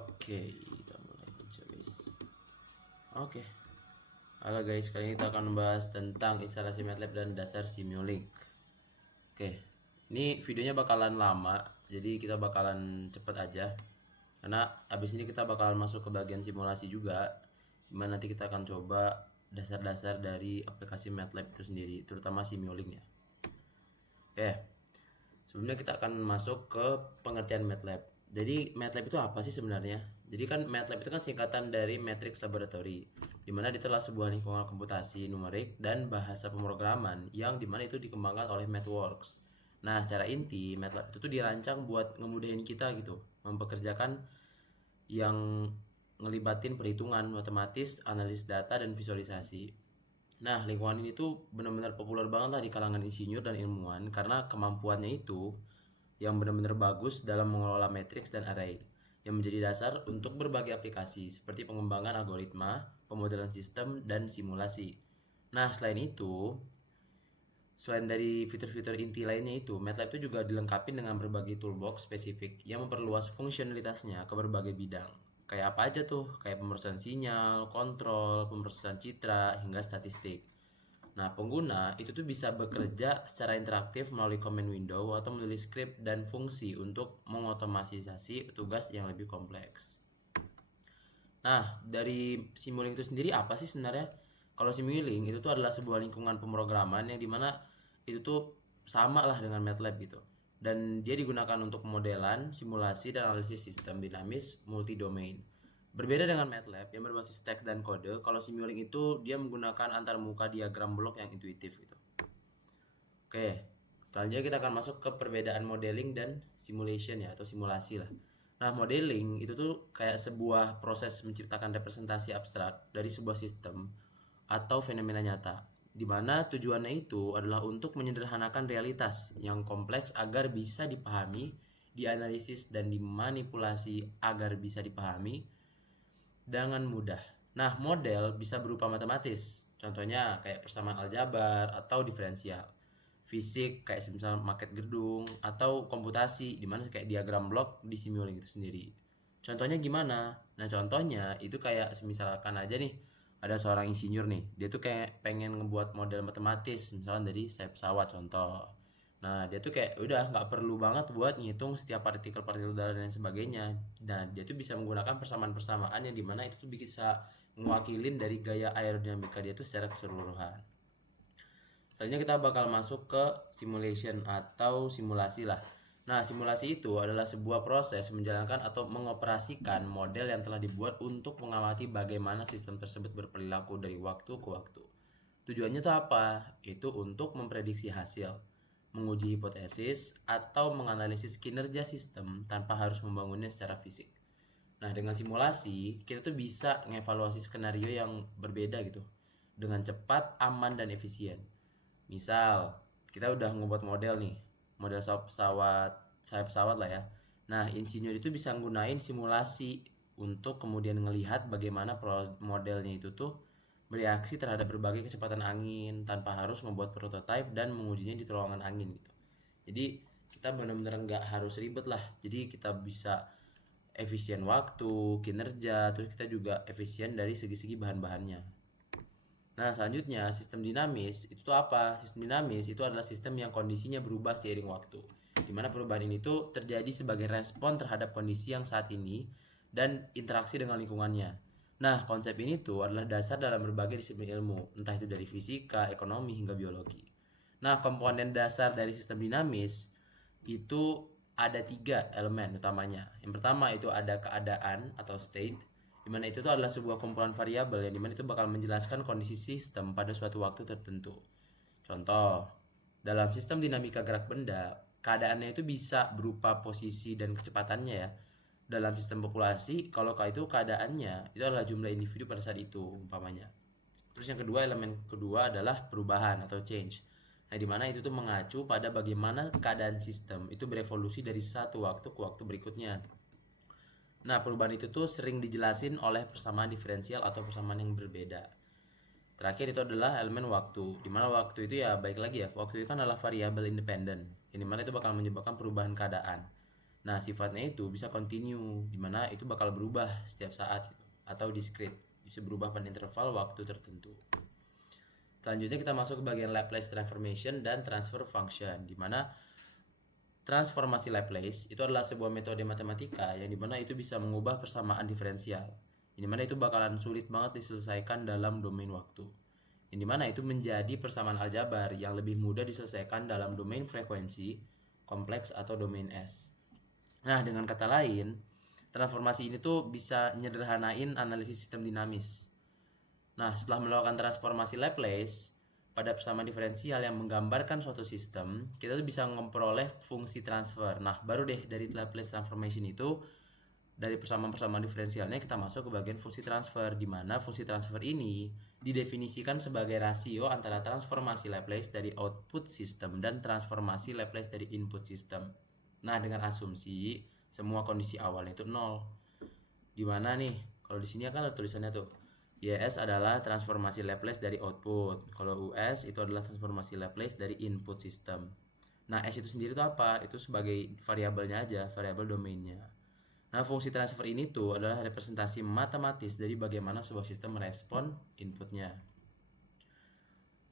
Oke, kita mulai aja guys. Oke, halo guys, kali ini kita akan membahas tentang instalasi MATLAB dan dasar Simulink. Oke, ini videonya bakalan lama, jadi kita bakalan cepet aja. Karena abis ini kita bakalan masuk ke bagian simulasi juga, dimana nanti kita akan coba dasar-dasar dari aplikasi MATLAB itu sendiri, terutama Simulink ya. Oke, sebelumnya kita akan masuk ke pengertian MATLAB. Jadi MATLAB itu apa sih sebenarnya? Jadi kan MATLAB itu kan singkatan dari Matrix Laboratory, di mana itu adalah sebuah lingkungan komputasi numerik dan bahasa pemrograman yang dimana itu dikembangkan oleh MathWorks. Nah, secara inti MATLAB itu tuh dirancang buat ngemudahin kita gitu, mempekerjakan yang ngelibatin perhitungan matematis, analisis data dan visualisasi. Nah, lingkungan ini tuh benar-benar populer banget lah di kalangan insinyur dan ilmuwan karena kemampuannya itu yang benar-benar bagus dalam mengelola matriks dan array yang menjadi dasar untuk berbagai aplikasi seperti pengembangan algoritma, pemodelan sistem, dan simulasi. Nah, selain dari fitur-fitur inti lainnya itu, MATLAB itu juga dilengkapi dengan berbagai toolbox spesifik yang memperluas fungsionalitasnya ke berbagai bidang. Kayak apa aja tuh? Kayak pemrosesan sinyal, kontrol, pemrosesan citra, hingga statistik. Nah, pengguna itu tuh bisa bekerja secara interaktif melalui command window atau menulis script dan fungsi untuk mengotomatisasi tugas yang lebih kompleks. Nah, dari Simulink itu sendiri apa sih sebenarnya? Kalau Simulink itu tuh adalah sebuah lingkungan pemrograman yang dimana itu tuh sama lah dengan MATLAB gitu. Dan dia digunakan untuk pemodelan, simulasi, dan analisis sistem dinamis multi-domain. Berbeda dengan MATLAB yang berbasis teks dan kode, kalau Simulink itu dia menggunakan antarmuka diagram blok yang intuitif gitu. Oke, selanjutnya kita akan masuk ke perbedaan modeling dan simulation ya, atau simulasi lah. Nah, modeling itu tuh kayak sebuah proses menciptakan representasi abstrak dari sebuah sistem atau fenomena nyata, di mana tujuannya itu adalah untuk menyederhanakan realitas yang kompleks agar bisa dipahami, dianalisis, dan dimanipulasi agar bisa dipahami dengan mudah. Nah, model bisa berupa matematis, contohnya kayak persamaan aljabar atau diferensial. Fisik kayak misalnya maket gedung, atau komputasi di mana kayak diagram blok di Simulink itu sendiri. Contohnya gimana? Nah, contohnya itu kayak misalkan aja nih ada seorang insinyur nih, dia tuh kayak pengen ngebuat model matematis, misalnya dari sayap pesawat contoh. Nah, dia tuh kayak udah nggak perlu banget buat ngitung setiap partikel-partikel udara dan sebagainya. Nah, dia tuh bisa menggunakan persamaan-persamaan yang dimana itu tuh bisa mewakilin dari gaya aerodinamika dia tuh secara keseluruhan. Selanjutnya kita bakal masuk ke simulation atau simulasi lah. Nah, simulasi itu adalah sebuah proses menjalankan atau mengoperasikan model yang telah dibuat untuk mengamati bagaimana sistem tersebut berperilaku dari waktu ke waktu. Tujuannya itu apa? Itu untuk memprediksi hasil, menguji hipotesis, atau menganalisis kinerja sistem tanpa harus membangunnya secara fisik. Nah, dengan simulasi, kita tuh bisa mengevaluasi skenario yang berbeda gitu, dengan cepat, aman, dan efisien. Misal, kita udah ngebuat model nih, model sayap pesawat lah ya. Nah, insinyur itu bisa nggunain simulasi untuk kemudian ngelihat bagaimana modelnya itu tuh bereaksi terhadap berbagai kecepatan angin tanpa harus membuat prototipe dan mengujinya di terowongan angin gitu. Jadi kita benar-benar nggak harus ribet lah. Jadi kita bisa efisien waktu, kinerja, terus kita juga efisien dari segi-segi bahan-bahannya. Nah, selanjutnya sistem dinamis itu tuh apa? Sistem dinamis itu adalah sistem yang kondisinya berubah seiring waktu, di mana perubahan ini tuh terjadi sebagai respon terhadap kondisi yang saat ini dan interaksi dengan lingkungannya. Nah, konsep ini tuh adalah dasar dalam berbagai disiplin ilmu, entah itu dari fisika, ekonomi, hingga biologi. Nah, komponen dasar dari sistem dinamis itu ada 3 elemen utamanya. Yang pertama itu ada keadaan atau state, dimana itu tuh adalah sebuah kumpulan variabel yang dimana itu bakal menjelaskan kondisi sistem pada suatu waktu tertentu. Contoh, dalam sistem dinamika gerak benda, keadaannya itu bisa berupa posisi dan kecepatannya ya. Dalam sistem populasi, kalau itu keadaannya itu adalah jumlah individu pada saat itu umpamanya. Terus yang kedua, elemen kedua adalah perubahan atau change. Nah, dimana itu tuh mengacu pada bagaimana keadaan sistem itu berevolusi dari satu waktu ke waktu berikutnya. Nah, perubahan itu tuh sering dijelasin oleh persamaan diferensial atau persamaan yang berbeda. Terakhir itu adalah elemen waktu, dimana waktu itu ya baik lagi ya, waktu itu kan adalah variabel independen, yang dimana itu bakal menyebabkan perubahan keadaan. Nah, sifatnya itu bisa continue, dimana itu bakal berubah setiap saat gitu, atau discrete, bisa berubah pada interval waktu tertentu. Selanjutnya kita masuk ke bagian Laplace transformation dan transfer function, dimana transformasi Laplace itu adalah sebuah metode matematika yang dimana itu bisa mengubah persamaan diferensial, yang dimana itu bakalan sulit banget diselesaikan dalam domain waktu, yang dimana itu menjadi persamaan aljabar yang lebih mudah diselesaikan dalam domain frekuensi, kompleks, atau domain S. Nah, dengan kata lain, transformasi ini tuh bisa nyederhanain analisis sistem dinamis. Nah, setelah melakukan transformasi Laplace pada persamaan diferensial yang menggambarkan suatu sistem, kita tuh bisa memperoleh fungsi transfer. Nah, baru deh dari Laplace transformation itu, dari persamaan-persamaan diferensialnya kita masuk ke bagian fungsi transfer, di mana fungsi transfer ini didefinisikan sebagai rasio antara transformasi Laplace dari output sistem dan transformasi Laplace dari input sistem. Nah, dengan asumsi semua kondisi awalnya itu 0. Di mana nih? Kalau di sini kan ada tulisannya tuh. YS adalah transformasi Laplace dari output. Kalau US itu adalah transformasi Laplace dari input sistem. Nah, S itu sendiri itu apa? Itu sebagai variabelnya aja, variabel domainnya. Nah, fungsi transfer ini tuh adalah representasi matematis dari bagaimana sebuah sistem merespon inputnya.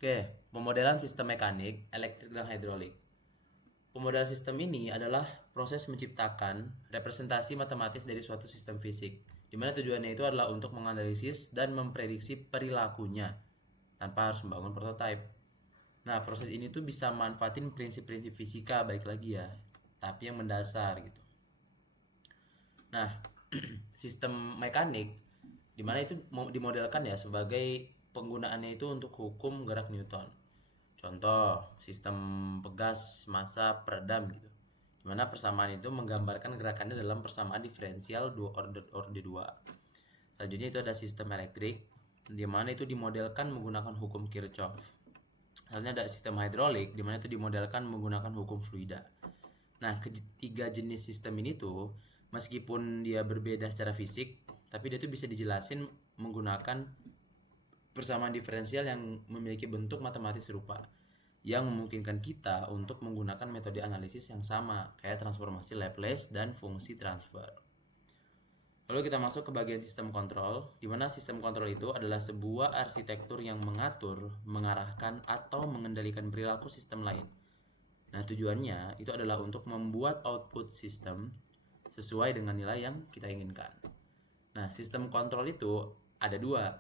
Oke, pemodelan sistem mekanik, elektrik, dan hidrolik. Pemodelan sistem ini adalah proses menciptakan representasi matematis dari suatu sistem fisik, di mana tujuannya itu adalah untuk menganalisis dan memprediksi perilakunya tanpa harus membangun prototipe. Nah, proses ini tuh bisa manfaatin prinsip-prinsip fisika baik lagi ya, tapi yang mendasar gitu. Nah, sistem mekanik di mana itu dimodelkan ya sebagai penggunaannya itu untuk hukum gerak Newton. Contoh, sistem pegas, massa, peredam gitu. Dimana persamaan itu menggambarkan gerakannya dalam persamaan diferensial order 2. Selanjutnya itu ada sistem elektrik, di mana itu dimodelkan menggunakan hukum Kirchhoff. Selanjutnya ada sistem hidrolik, di mana itu dimodelkan menggunakan hukum fluida. Nah, ketiga jenis sistem ini tuh, meskipun dia berbeda secara fisik, tapi dia tuh bisa dijelasin menggunakan persamaan diferensial yang memiliki bentuk matematis serupa, yang memungkinkan kita untuk menggunakan metode analisis yang sama kayak transformasi Laplace dan fungsi transfer. Lalu kita masuk ke bagian sistem kontrol, di mana sistem kontrol itu adalah sebuah arsitektur yang mengatur, mengarahkan, atau mengendalikan perilaku sistem lain. Nah, tujuannya itu adalah untuk membuat output sistem sesuai dengan nilai yang kita inginkan. Nah, sistem kontrol itu ada dua,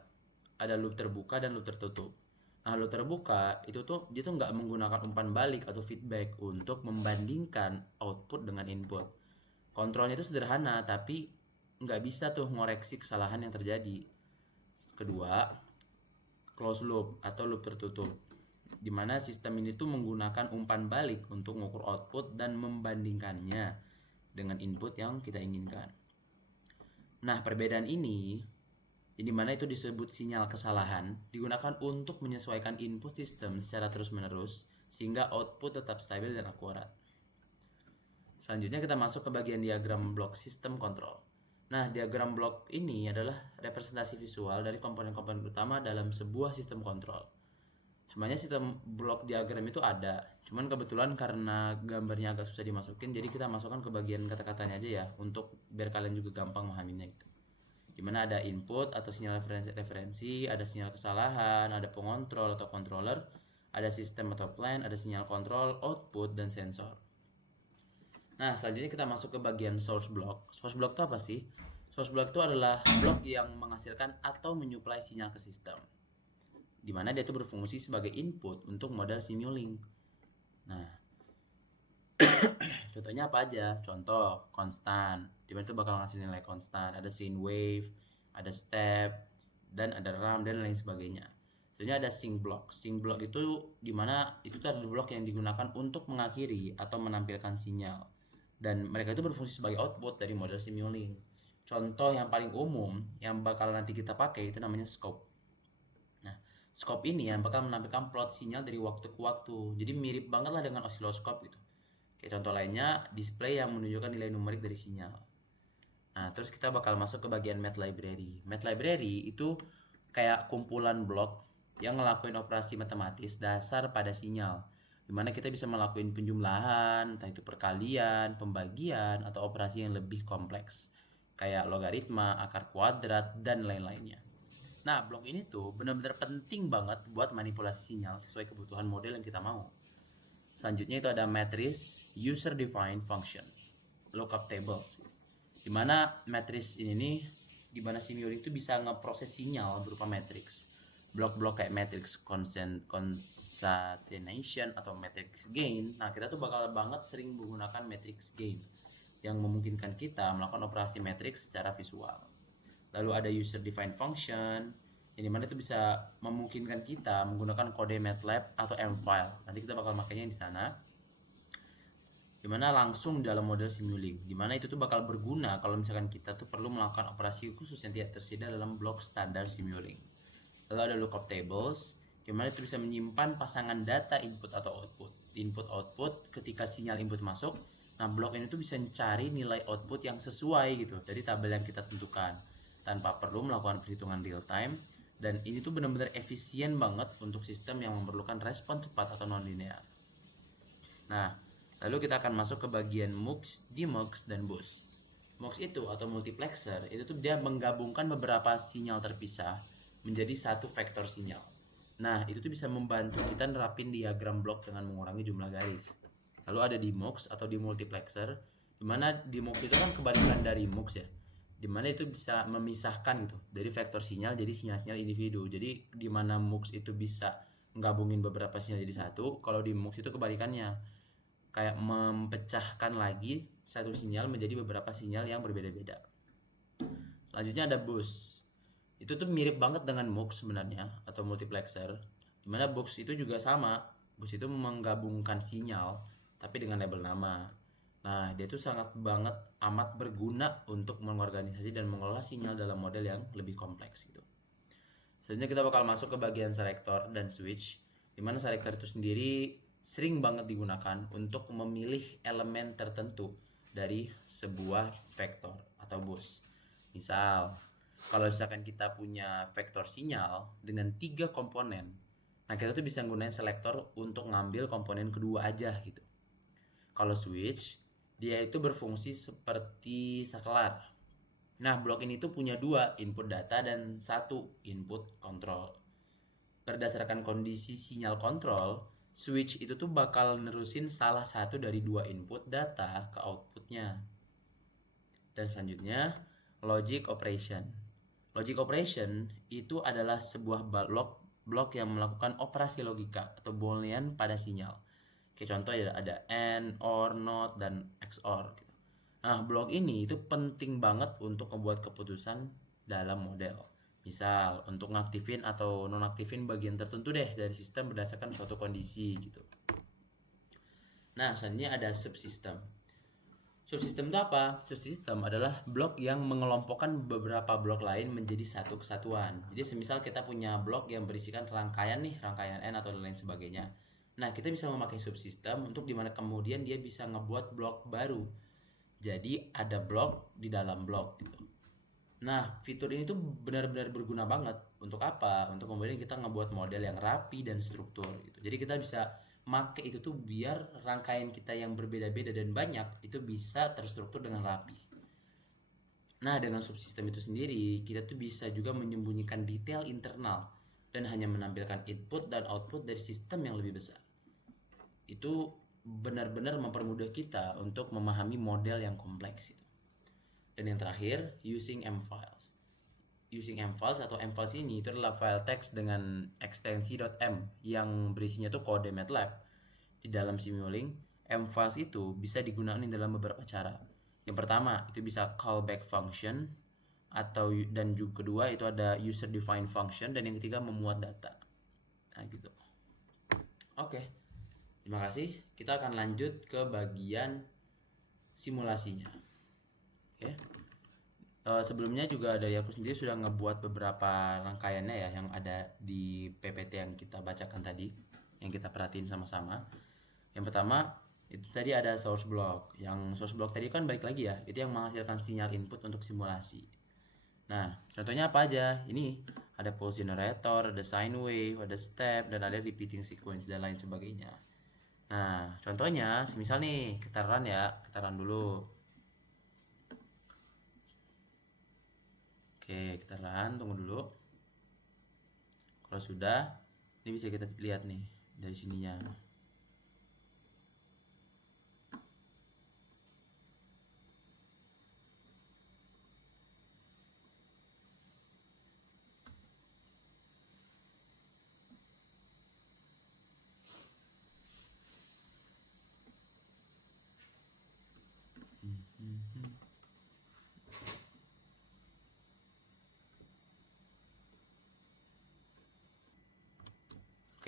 ada loop terbuka dan loop tertutup. Nah, loop terbuka itu tuh dia tuh nggak menggunakan umpan balik atau feedback untuk membandingkan output dengan input. Kontrolnya itu sederhana, tapi nggak bisa tuh ngoreksi kesalahan yang terjadi. Kedua, closed loop atau loop tertutup, di mana sistem ini tuh menggunakan umpan balik untuk mengukur output dan membandingkannya dengan input yang kita inginkan. Nah, perbedaan ini di mana itu disebut sinyal kesalahan, digunakan untuk menyesuaikan input sistem secara terus-menerus sehingga output tetap stabil dan akurat. Selanjutnya kita masuk ke bagian diagram blok sistem kontrol. Nah, diagram blok ini adalah representasi visual dari komponen-komponen utama dalam sebuah sistem kontrol. Sebenarnya sistem blok diagram itu ada, cuman kebetulan karena gambarnya agak susah dimasukin, jadi kita masukkan ke bagian kata-katanya aja ya, untuk biar kalian juga gampang memahaminya gitu. Dimana ada input atau sinyal referensi, ada sinyal kesalahan, ada pengontrol atau controller, ada sistem atau plan, ada sinyal kontrol, output, dan sensor. Nah, selanjutnya kita masuk ke bagian source block. Source block itu apa sih? Source block itu adalah blok yang menghasilkan atau menyuplai sinyal ke sistem, dimana dia itu berfungsi sebagai input untuk model Simulink. Nah, contohnya apa aja? Contoh, konstan, dimana itu bakal ngasih nilai konstan. Ada sine wave, ada step, dan ada ramp, dan lain sebagainya. Selanjutnya ada sync block. Sync block itu dimana itu adalah blok yang digunakan untuk mengakhiri atau menampilkan sinyal, dan mereka itu berfungsi sebagai output dari model Simulink. Contoh yang paling umum yang bakal nanti kita pakai itu namanya scope. Nah, scope ini yang bakal menampilkan plot sinyal dari waktu ke waktu. Jadi mirip banget lah dengan osiloskop gitu. Kayak contoh lainnya, display yang menunjukkan nilai numerik dari sinyal. Nah, terus kita bakal masuk ke bagian Math Library. Math Library itu kayak kumpulan blok yang ngelakuin operasi matematis dasar pada sinyal. dimana kita bisa melakukan penjumlahan, entah itu perkalian, pembagian, atau operasi yang lebih kompleks kayak logaritma, akar kuadrat, dan lain-lainnya. Nah, blok ini tuh benar-benar penting banget buat manipulasi sinyal sesuai kebutuhan model yang kita mau. Selanjutnya itu ada matrice user defined function, lookup tables, dimana matrice ini nih, dimana Simulink itu bisa ngeproses sinyal berupa matrix, blok-blok kayak matrix concatenation atau matrix gain. Nah, kita tuh bakal banget sering menggunakan matrix gain yang memungkinkan kita melakukan operasi matrix secara visual. Lalu ada user defined function yang dimana itu bisa memungkinkan kita menggunakan kode MATLAB atau M-file. Nanti kita bakal makainya di sana, dimana langsung dalam model Simulink, dimana itu tuh bakal berguna kalau misalkan kita tuh perlu melakukan operasi khusus yang tidak tersedia dalam blok standar Simulink. Lalu ada lookup tables, dimana itu bisa menyimpan pasangan data input atau output ketika sinyal input masuk. Nah, blok ini tuh bisa mencari nilai output yang sesuai gitu dari tabel yang kita tentukan tanpa perlu melakukan perhitungan real time, dan ini tuh benar-benar efisien banget untuk sistem yang memerlukan respon cepat atau non-linear. Nah, lalu kita akan masuk ke bagian MUX, DMUX, dan BUS. MUX itu atau multiplexer itu tuh dia menggabungkan beberapa sinyal terpisah menjadi satu vektor sinyal. Nah, itu tuh bisa membantu kita nerapin diagram blok dengan mengurangi jumlah garis. Lalu ada DMUX atau demultiplexer, dimana DMUX itu kan kebalikan dari MUX ya, dimana itu bisa memisahkan gitu dari vektor sinyal jadi sinyal-sinyal individu. Jadi dimana MUX itu bisa menggabungin beberapa sinyal jadi satu, kalau di MUX itu kebalikannya, kayak mempecahkan lagi satu sinyal menjadi beberapa sinyal yang berbeda-beda. Selanjutnya ada BUS. Itu tuh mirip banget dengan MUX sebenarnya atau multiplexer, dimana BUS itu juga sama. BUS itu menggabungkan sinyal tapi dengan label nama. Nah, dia tuh sangat banget amat berguna untuk mengorganisasi dan mengelola sinyal dalam model yang lebih kompleks gitu. Selanjutnya kita bakal masuk ke bagian selektor dan switch, dimana selektor itu sendiri sering banget digunakan untuk memilih elemen tertentu dari sebuah vektor atau bus. Misal, kalau misalkan kita punya vektor sinyal dengan 3 komponen, nah kita tuh bisa gunain selektor untuk ngambil komponen kedua aja gitu. Kalau switch, dia itu berfungsi seperti saklar. Nah, blok ini tuh punya 2 input data dan 1 input kontrol. Berdasarkan kondisi sinyal kontrol, switch itu tuh bakal nerusin salah satu dari 2 input data ke outputnya. Dan selanjutnya, logic operation. Logic operation itu adalah sebuah blok yang melakukan operasi logika atau boolean pada sinyal. Kayak contoh ya ada AND, OR, NOT, dan XOR gitu. Nah, blok ini itu penting banget untuk membuat keputusan dalam model. Misal, untuk ngaktifin atau nonaktifin bagian tertentu deh dari sistem berdasarkan suatu kondisi gitu. Nah, selanjutnya ada subsystem. Subsystem itu apa? Subsystem adalah blok yang mengelompokkan beberapa blok lain menjadi satu kesatuan. Jadi semisal kita punya blok yang berisikan rangkaian N atau lain sebagainya. Nah, kita bisa memakai subsystem untuk dimana kemudian dia bisa ngebuat blok baru. Jadi ada blok di dalam blok gitu. Nah, fitur ini tuh benar-benar berguna banget. Untuk apa? Untuk kemudian kita ngebuat model yang rapi dan struktur gitu. Jadi kita bisa make itu tuh biar rangkaian kita yang berbeda-beda dan banyak itu bisa terstruktur dengan rapi. Nah, dengan subsistem itu sendiri, kita tuh bisa juga menyembunyikan detail internal dan hanya menampilkan input dan output dari sistem yang lebih besar. Itu benar-benar mempermudah kita untuk memahami model yang kompleks itu. Dan yang terakhir, using M-files. Using M-files atau M-files ini itu adalah file teks dengan ekstensi .m yang berisinya tuh kode MATLAB. Di dalam Simulink, M-files itu bisa digunakan dalam beberapa cara. Yang pertama, itu bisa callback function, dan juga kedua itu ada user defined function, dan yang ketiga memuat data. Nah gitu. Oke. Terima kasih. Kita akan lanjut ke bagian simulasinya. Oke. Sebelumnya juga dari aku sendiri sudah ngebuat beberapa rangkaiannya ya yang ada di PPT yang kita bacakan tadi, yang kita perhatiin sama-sama. Yang pertama itu tadi ada source block. Yang source block tadi kan balik lagi ya, itu yang menghasilkan sinyal input untuk simulasi. Nah, contohnya apa aja? Ini ada pulse generator, ada sine wave, ada step, dan ada repeating sequence dan lain sebagainya. Nah, contohnya semisal nih kita run ya, kita run dulu. Oke, kita run, tunggu dulu. Kalau sudah, ini bisa kita lihat nih dari sininya.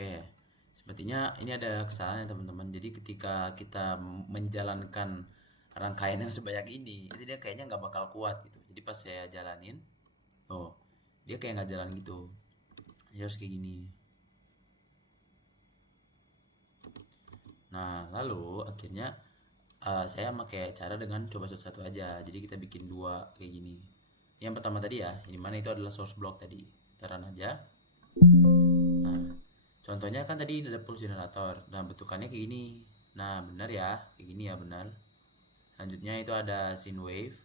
Oke, sepertinya ini ada kesalahan ya teman-teman. Jadi ketika kita menjalankan rangkaian yang sebanyak ini, itu dia kayaknya nggak bakal kuat gitu. Jadi pas saya jalanin, oh dia kayak nggak jalan gitu. Dia harus kayak gini. Nah, lalu akhirnya saya pakai cara dengan coba satu-satu aja. Jadi kita bikin dua kayak gini. Yang pertama tadi ya, yang dimana itu adalah source block tadi. Kita run aja. Nah, contohnya kan tadi ada pulse generator. Nah, bentukannya kayak gini. Nah, benar ya, kayak gini ya benar. Selanjutnya itu ada sine wave.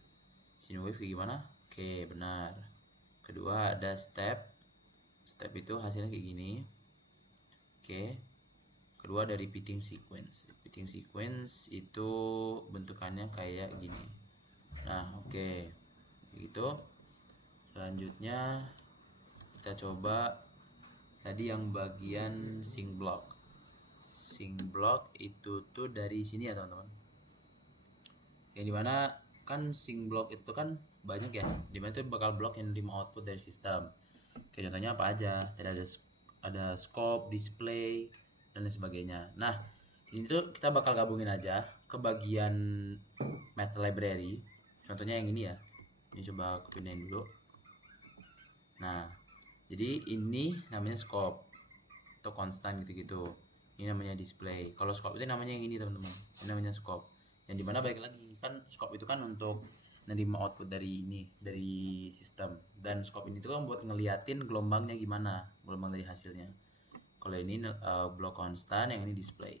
Sine wave kayak gimana? Oke, benar. Kedua ada step. Step itu hasilnya kayak gini. Oke. Kedua ada repeating sequence. Repeating sequence itu bentukannya kayak gini. Nah, oke. Begitu. Selanjutnya kita coba tadi yang bagian sync block. Sync block itu tuh dari sini ya teman-teman. Yang dimana kan sync block itu kan banyak ya. Dimana itu bakal block yang menerima output dari sistem. Kayak contohnya apa aja? Tadi ada scope, display, dan lain sebagainya. Nah, ini tuh kita bakal gabungin aja ke bagian math library. Contohnya yang ini ya. Ini coba aku pindahin dulu. Nah, jadi ini namanya scope atau constant gitu-gitu. Ini namanya display. Kalau scope itu namanya yang ini teman-teman. Ini namanya scope. Yang dimana balik lagi kan scope itu kan untuk menerima output dari ini dari sistem, dan scope ini tuh kan buat ngeliatin gelombangnya gimana, gelombang dari hasilnya. Kalau ini block constant, yang ini display.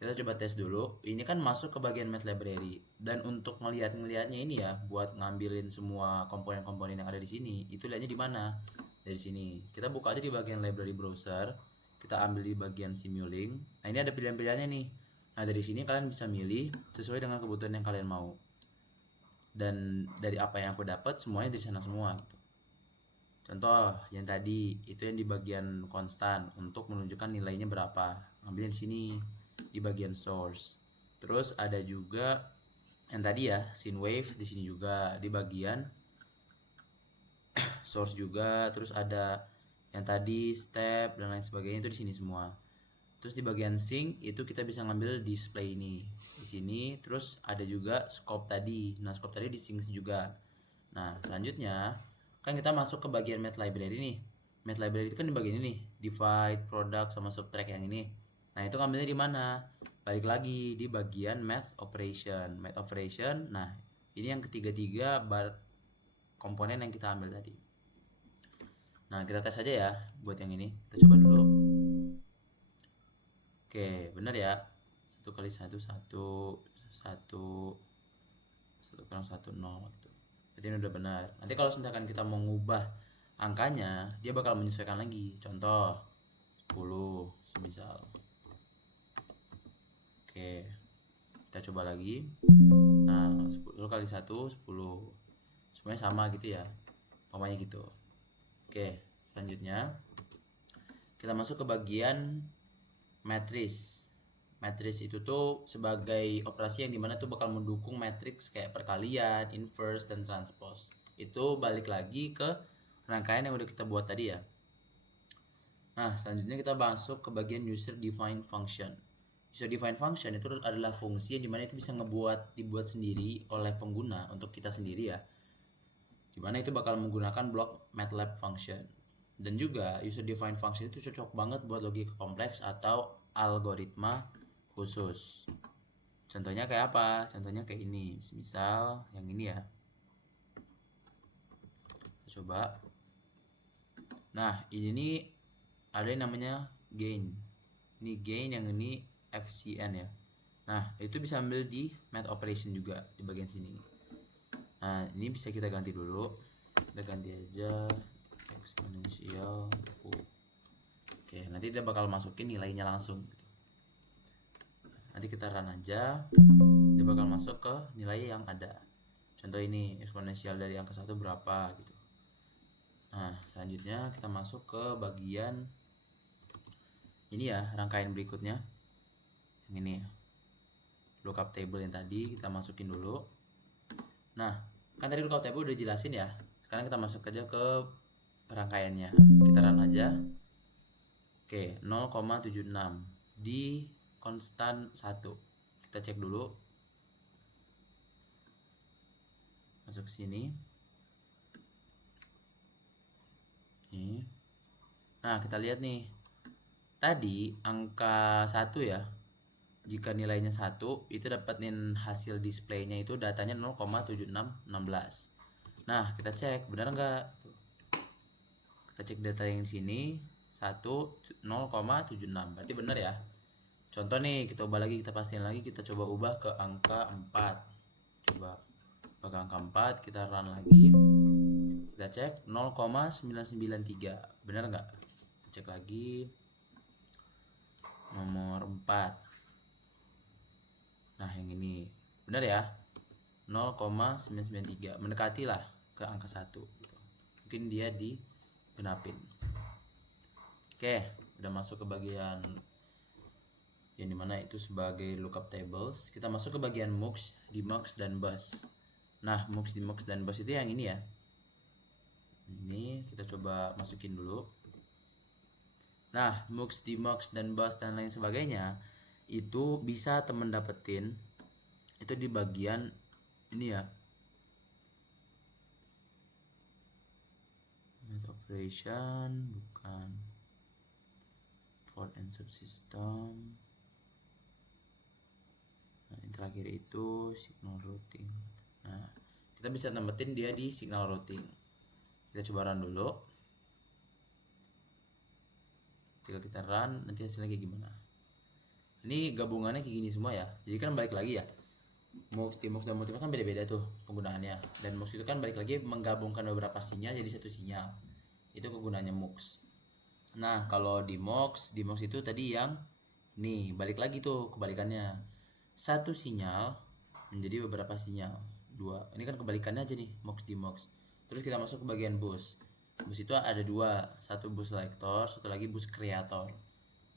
Kita coba tes dulu. Ini kan masuk ke bagian math library, dan untuk ngelihatnya ini ya, buat ngambilin semua komponen-komponen yang ada di sini, itu lihatnya di mana? Dari sini. Kita buka aja di bagian library browser. Kita ambil di bagian Simulink. Nah, ini ada pilihan-pilihannya nih. Nah, dari sini kalian bisa milih sesuai dengan kebutuhan yang kalian mau. Dan dari apa yang aku dapat semuanya di sana semua gitu. Contoh yang tadi itu yang di bagian konstan untuk menunjukkan nilainya berapa. Ambil di sini di bagian source. Terus ada juga yang tadi ya, sine wave di sini juga di bagian source juga. Terus ada yang tadi step dan lain sebagainya itu di sini semua. Terus di bagian sync itu kita bisa ngambil display ini di sini. Terus ada juga scope tadi. Nah, scope tadi di sync juga. Nah, selanjutnya kan kita masuk ke bagian math library nih. Math library itu kan di bagian ini, divide, product, sama subtract yang ini. Nah, itu ngambilnya di mana? Balik lagi di bagian math operation. Math operation. Nah, ini yang ketiga-tiga komponen yang kita ambil tadi. Nah, kita tes aja ya buat yang ini. Kita coba dulu. Oke, benar ya. 1 kali 1 1 1 kurang 1 0 gitu. Berarti ini udah benar. Nanti kalau misalkan kita mau ngubah angkanya, dia bakal menyesuaikan lagi. Contoh 10 semisal. Oke. Kita coba lagi. Nah, 10 kali 1 10. Semuanya sama gitu ya. Pokoknya gitu. Oke, selanjutnya kita masuk ke bagian matriz. Matriz itu tuh sebagai operasi yang dimana tuh bakal mendukung matriks kayak perkalian, inverse, dan transpose. Itu balik lagi ke rangkaian yang udah kita buat tadi ya. Nah, selanjutnya kita masuk ke bagian user defined function. User defined function itu adalah fungsi yang dimana itu bisa dibuat sendiri oleh pengguna untuk kita sendiri ya. Dimana itu bakal menggunakan blok MATLAB function. Dan juga user defined function itu cocok banget buat logika kompleks atau algoritma khusus. Contohnya kayak apa? Contohnya kayak ini. Misal yang ini ya. Coba. Nah, ini nih ada yang namanya gain. Ini gain, yang ini FCN ya. Nah, itu bisa ambil di math operation juga di bagian sini. Nah, ini bisa kita ganti dulu. Kita ganti aja eksponensial U. Oke, nanti dia bakal masukin nilainya langsung gitu. Nanti kita run aja, dia bakal masuk ke nilai yang ada. Contoh ini eksponensial dari angka 1 berapa gitu. Nah, selanjutnya kita masuk ke bagian ini ya, rangkaian berikutnya. Yang ini ya. Lookup table yang tadi kita masukin dulu. Nah, kan tadi lookup table udah jelasin ya. Sekarang kita masuk aja ke rangkaiannya. Kita run aja. Oke, 0,76 di konstan 1. Kita cek dulu. Masuk ke sini. Nih. Nah, kita lihat nih. Tadi angka 1 ya. Jika nilainya 1, itu dapatin hasil displaynya itu datanya 0,7616. Nah, kita cek benar nggak? Kita cek data yang di sini 0,76. Berarti benar ya. Contoh nih, kita ubah lagi, kita pastiin lagi, kita coba ubah ke angka 4. Coba pakai angka 4, kita run lagi. Kita cek 0,993. Benar nggak? Kita cek lagi. Nomor 4. Nah, yang ini benar ya, 0,993, mendekati lah ke angka 1 gitu. Mungkin dia digenapin. Oke, udah masuk ke bagian yang dimana itu sebagai lookup tables. Kita masuk ke bagian mux, demux, dan bus. Nah, mux, demux, dan bus itu yang ini ya. Ini kita coba masukin dulu. Nah, mux, demux, dan bus dan lain sebagainya itu bisa temen dapetin itu di bagian ini ya, math operation, bukan for and subsystem. Nah, yang terakhir itu signal routing. Nah, kita bisa dapetin dia di signal routing. Kita coba run dulu. Ketika kita run, nanti hasilnya kayak gimana. Ini gabungannya kayak gini semua ya. Jadi kan balik lagi ya, mux, demux, dan multimux kan beda-beda tuh penggunaannya. Dan mux itu kan balik lagi menggabungkan beberapa sinyal jadi satu sinyal. Itu kegunaannya mux. Nah, kalau demux itu tadi yang nih, balik lagi tuh kebalikannya. Satu sinyal menjadi beberapa sinyal. 2. Ini kan kebalikannya aja nih, mux, demux. Terus kita masuk ke bagian bus. Bus itu ada 2, satu bus selector, satu lagi bus creator.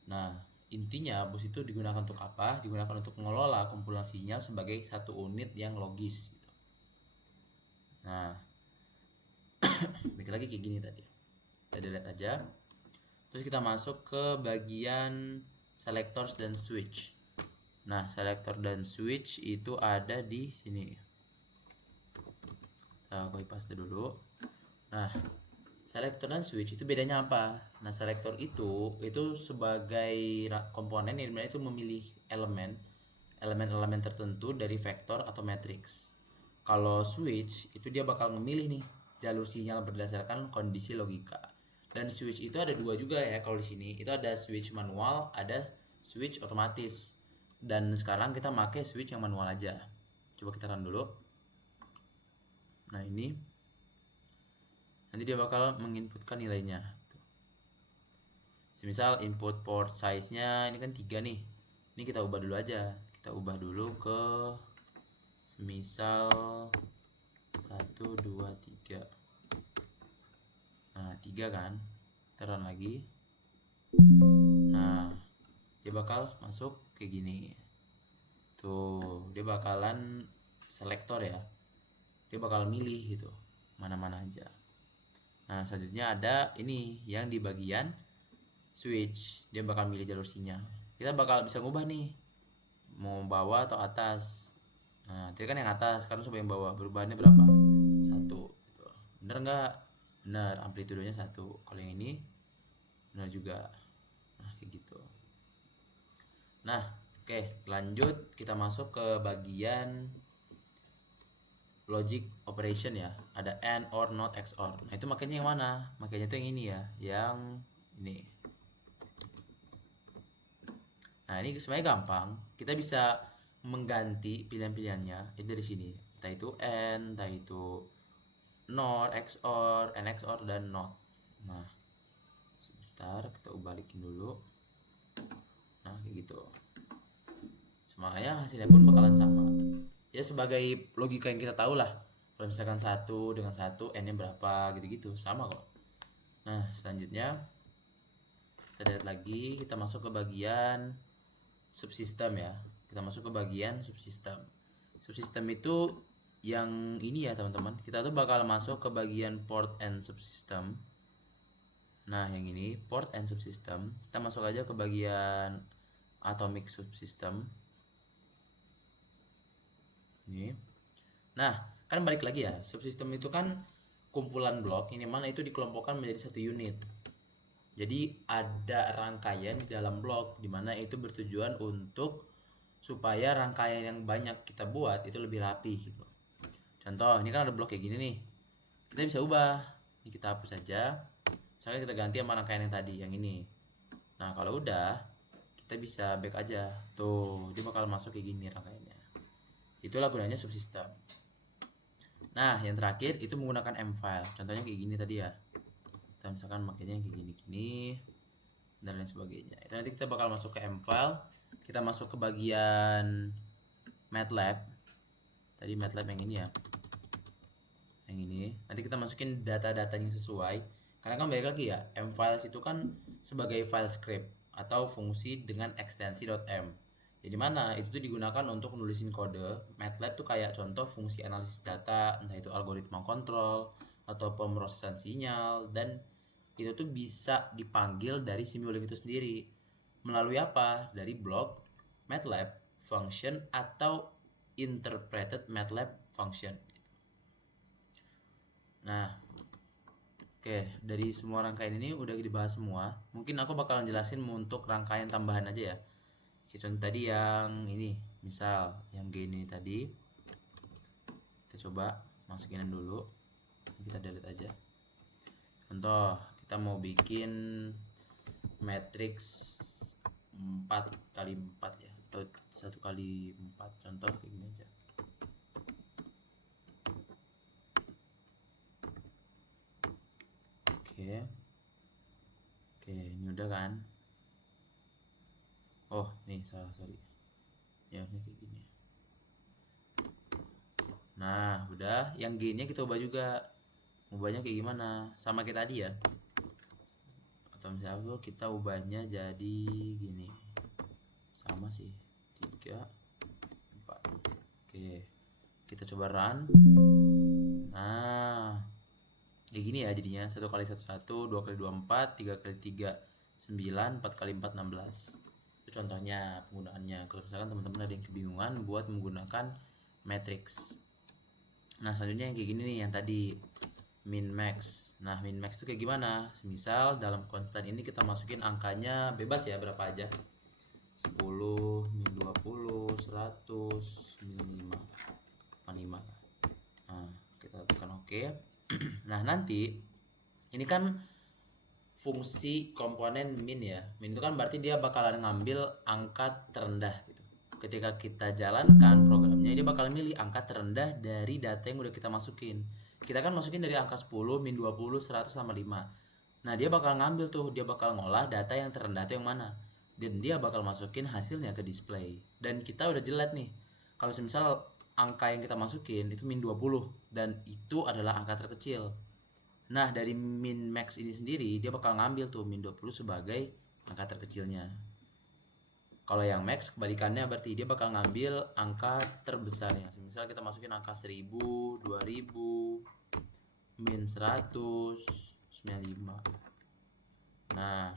Nah, intinya bus itu digunakan untuk apa? Digunakan untuk mengelola kumpulan sinyal sebagai satu unit yang logis gitu. Nah, balik lagi kayak gini tadi. Kita delete aja. Terus kita masuk ke bagian selectors dan switch. Nah, selector dan switch itu ada di sini. Kita copy paste dulu. Nah, selector dan switch itu bedanya apa? Nah, selector itu sebagai komponen yang dimana itu memilih elemen-elemen tertentu dari vektor atau matriks. Kalau switch itu dia bakal memilih nih jalur sinyal berdasarkan kondisi logika. Dan switch itu ada 2 juga ya kalau di sini. Itu ada switch manual, ada switch otomatis. Dan sekarang kita pakai switch yang manual aja. Coba kita run dulu. Nah, ini nanti dia bakal menginputkan nilainya. Semisal input port size-nya ini kan 3 nih. Ini kita ubah dulu aja. Kita ubah dulu ke semisal 1, 2, 3. Nah, 3 kan. Kita run lagi. Nah, dia bakal masuk kayak gini. Tuh, dia bakalan selektor ya. Dia bakal milih gitu, mana-mana aja. Nah, selanjutnya ada ini yang di bagian switch. Dia bakal milih jalur sinyal. Kita bakal bisa ngubah nih, mau bawah atau atas. Nah, tadi kan yang atas, sekarang coba yang bawah. Perubahannya berapa? 1 gitu. Bener nggak? Bener, amplitudenya 1. Kalau yang ini bener juga. Nah, kayak gitu. Nah, oke, lanjut kita masuk ke bagian logic operation ya. Ada AND, OR, NOT, XOR. Nah, itu makanya yang mana? Makanya itu yang ini ya, yang ini. Nah, ini sebenarnya gampang. Kita bisa mengganti pilihan-pilihannya itu dari sini. Entah itu AND, entah itu NOR, XOR, NXOR, dan NOT. Nah, sebentar kita balikin dulu. Nah, kayak gitu. Semuanya hasilnya pun bakalan sama. Ya sebagai logika yang kita tahu lah. Kalau misalkan satu dengan satu, N-nya berapa gitu-gitu, sama kok. Nah, selanjutnya kita lihat lagi, kita masuk ke bagian subsistem ya. Kita masuk ke bagian subsistem. Subsistem itu yang ini ya teman-teman. Kita tuh bakal masuk ke bagian port and subsystem. Nah, yang ini port and subsystem. Kita masuk aja ke bagian atomic subsystem. Ini. Nah, kan balik lagi ya. Subsistem itu kan kumpulan blok ini mana itu dikelompokkan menjadi satu unit. Jadi ada rangkaian di dalam blok di mana itu bertujuan untuk supaya rangkaian yang banyak kita buat itu lebih rapi gitu. Contoh, ini kan ada blok kayak gini nih. Kita bisa ubah. Ini kita hapus saja. Misalnya kita ganti sama rangkaian yang tadi, yang ini. Nah, kalau udah, kita bisa back aja. Tuh, dia bakal masuk kayak gini rangkaiannya. Itulah gunanya subsistem. Nah, yang terakhir itu menggunakan M-file. Contohnya kayak gini tadi ya. Kita misalkan makanya kayak gini-gini dan lain sebagainya. Itu nanti kita bakal masuk ke M-file. Kita masuk ke bagian MATLAB. Tadi MATLAB yang ini ya. Yang ini. Nanti kita masukin data-datanya sesuai. Karena kan balik lagi ya, M-files itu kan sebagai file script atau fungsi dengan ekstensi .m. Jadi mana itu tuh digunakan untuk nulisin kode. MATLAB tuh kayak contoh fungsi analisis data, entah itu algoritma kontrol atau pemrosesan sinyal, dan itu tuh bisa dipanggil dari Simulink itu sendiri. Melalui apa? Dari blok MATLAB function atau interpreted MATLAB function. Nah, oke, dari semua rangkaian ini udah dibahas semua. Mungkin aku bakalan jelasin untuk rangkaian tambahan aja ya. Contoh tadi yang ini, misal yang gain ini tadi, kita coba masukin dulu. Kita delete aja. Contoh, kita mau bikin matrix 4x4 ya, atau 1x4. Contoh kayak gini aja. Oke, ini udah kan? Oh, nih salah, sorry. Ya, ini kayak gini. Nah, udah. Yang gainnya kita ubah juga. Ubahnya kayak gimana? Sama kayak tadi ya. Atau misalnya kita ubahnya jadi gini. Sama sih. 3, 4. Oke. Kita coba run. Nah, kayak gini ya jadinya. 1x1 1, 2x2 4, 3x3 9, 4x4 16. Itu contohnya penggunaannya. Kalau misalkan teman-teman ada yang kebingungan buat menggunakan matrix. Nah, selanjutnya yang kayak gini nih, yang tadi min max. Nah, min max itu kayak gimana? Semisal dalam konstan ini kita masukin angkanya bebas ya, berapa aja. 10, min 20, 100, min 5, 5. Nah, kita tekan oke. Nah, nanti ini kan fungsi komponen min ya. Min itu kan berarti dia bakalan ngambil angka terendah gitu. Ketika kita jalankan programnya, dia bakal milih angka terendah dari data yang udah kita masukin. Kita kan masukin dari angka 10, min 20, 100 sama 5. Nah, dia bakal ngambil tuh, dia bakal ngolah data yang terendah itu yang mana. Dan dia bakal masukin hasilnya ke display. Dan kita udah jelas nih. Kalau semisal angka yang kita masukin itu min 20 dan itu adalah angka terkecil. Nah, dari min max ini sendiri dia bakal ngambil tuh min 20 sebagai angka terkecilnya. Kalau yang max kebalikannya berarti dia bakal ngambil angka terbesarnya. Misal kita masukin angka 1000, 2000, min 100, 95. Nah,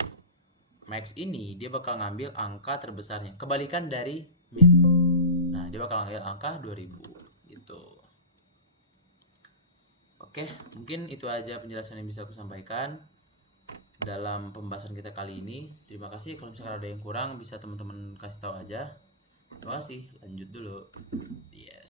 max ini dia bakal ngambil angka terbesarnya. Kebalikan dari min. Nah, dia bakal ngambil angka 2000 gitu. Oke, mungkin itu aja penjelasan yang bisa aku sampaikan dalam pembahasan kita kali ini. Terima kasih. Kalau misalkan ada yang kurang bisa teman-teman kasih tahu aja. Terima kasih. Lanjut dulu. Yes.